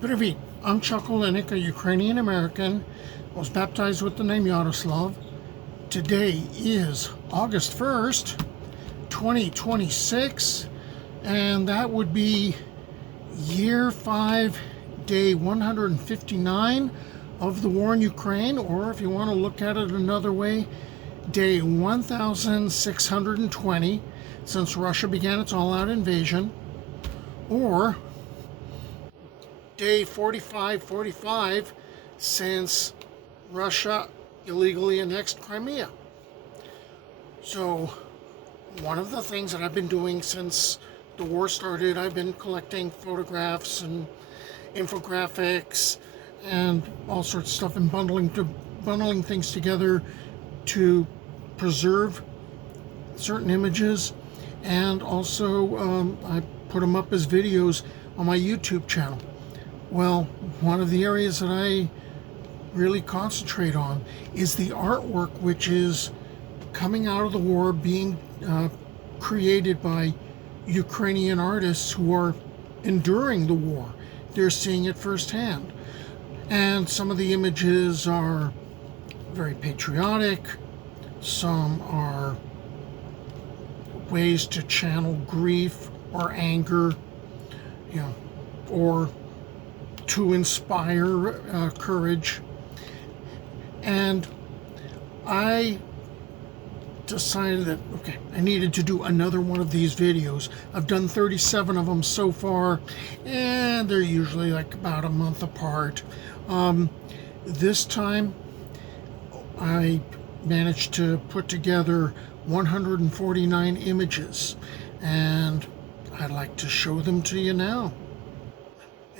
Привіт, I'm Chuck Olenek, a Ukrainian American. I was baptized with the name Yaroslav. Today is August 1st, 2026, and that would be year 5, day 159 of the war in Ukraine, or if you want to look at it another way, day 1620 since Russia began its all-out invasion, or day 4545 since Russia illegally annexed Crimea. So one of the things that I've been doing since the war started, I've been collecting photographs and infographics and all sorts of stuff and bundling things together to preserve certain images, and also I put them up as videos on my YouTube channel. Well, one of the areas that I really concentrate on is the artwork which is coming out of the war, being created by Ukrainian artists who are enduring the war. They're seeing it firsthand. And some of the images are very patriotic. Some are ways to channel grief or anger, or to inspire courage. And I decided that, okay, I needed to do another one of these videos. I've done 37 of them so far, and they're usually like about a month apart. This time, I managed to put together 149 images, and I'd like to show them to you now.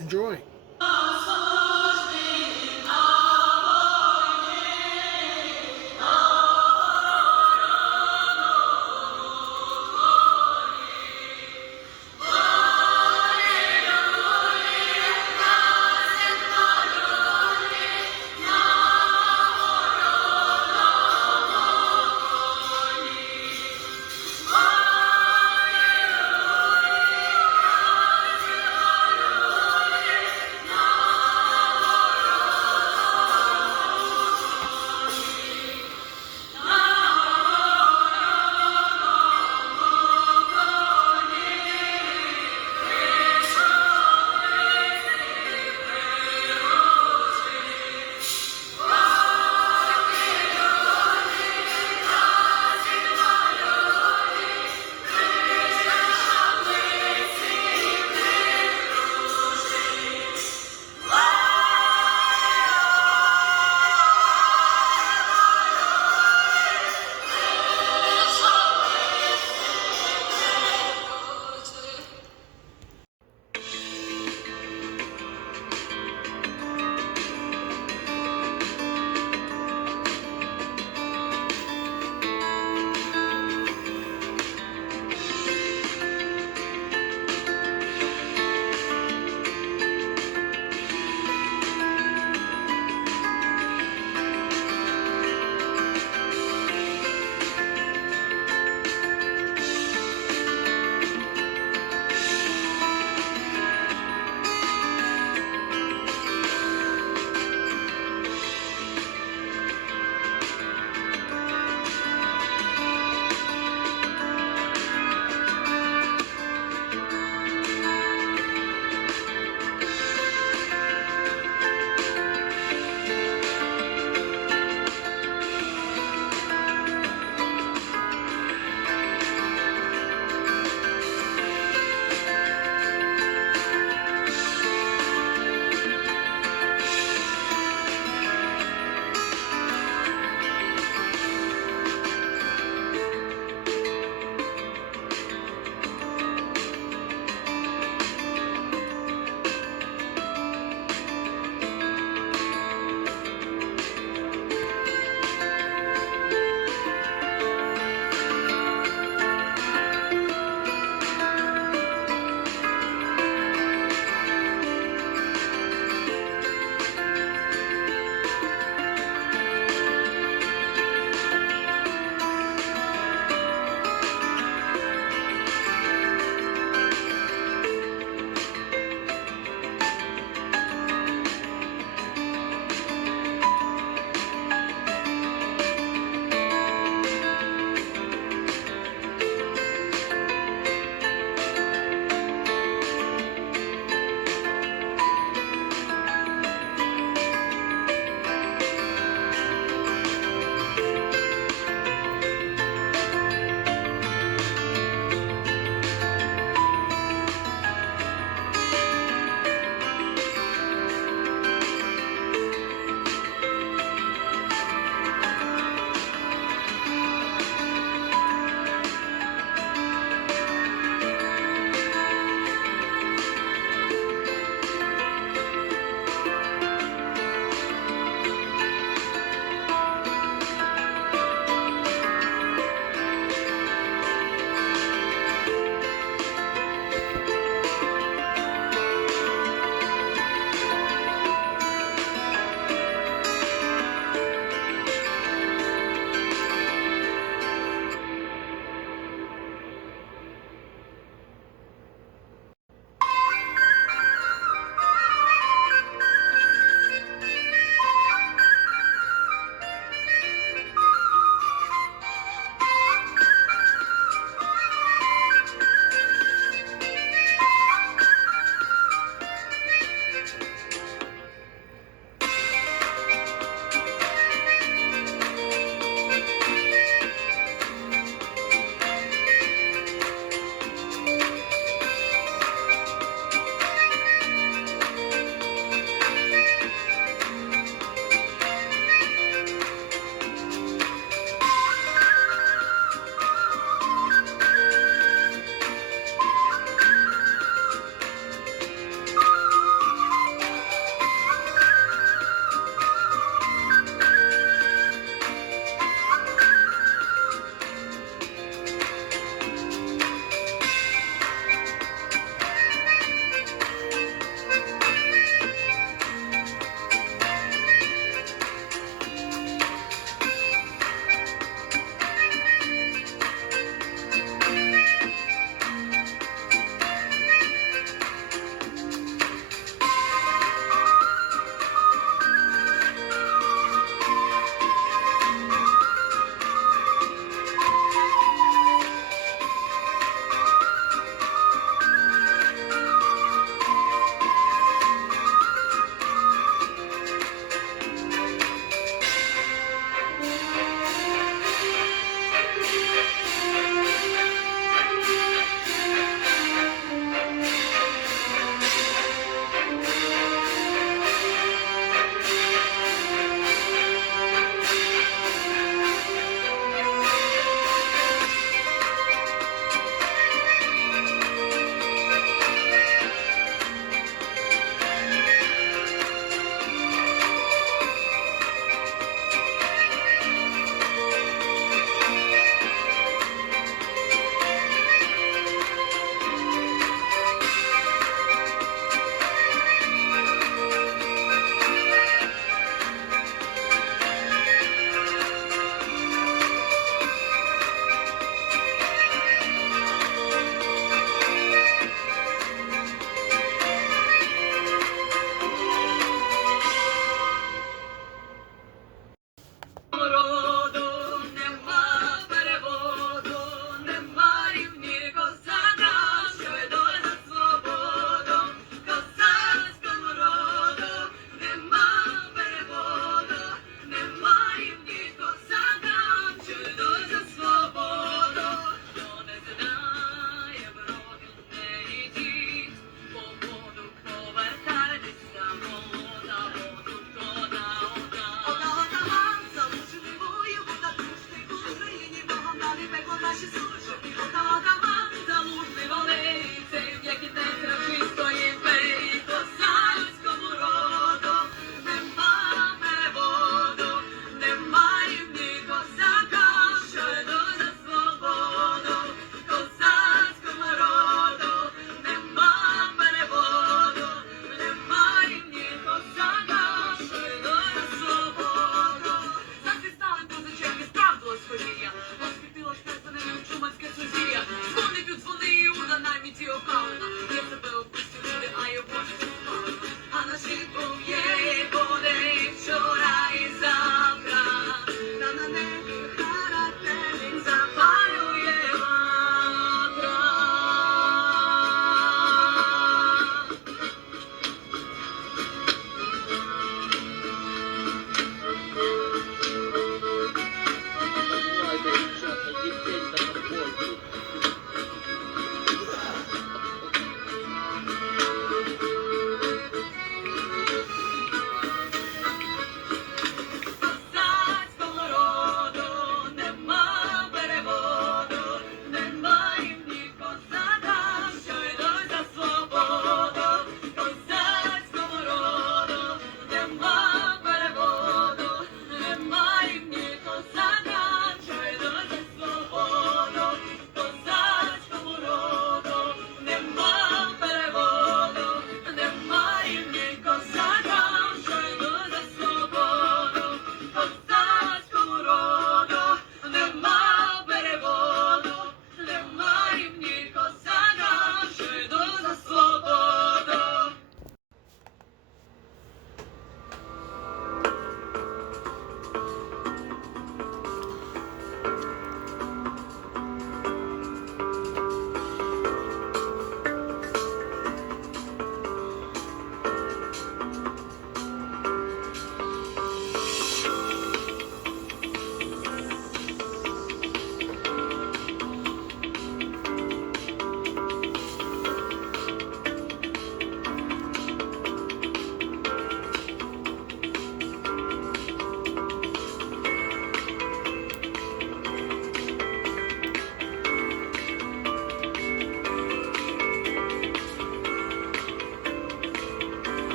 Enjoy.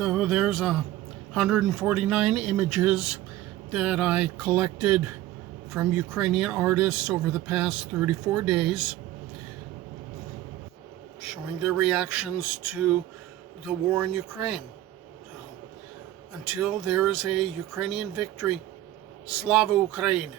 So there's 149 images that I collected from Ukrainian artists over the past 34 days, showing their reactions to the war in Ukraine. So, until there is a Ukrainian victory, Slava Ukraine!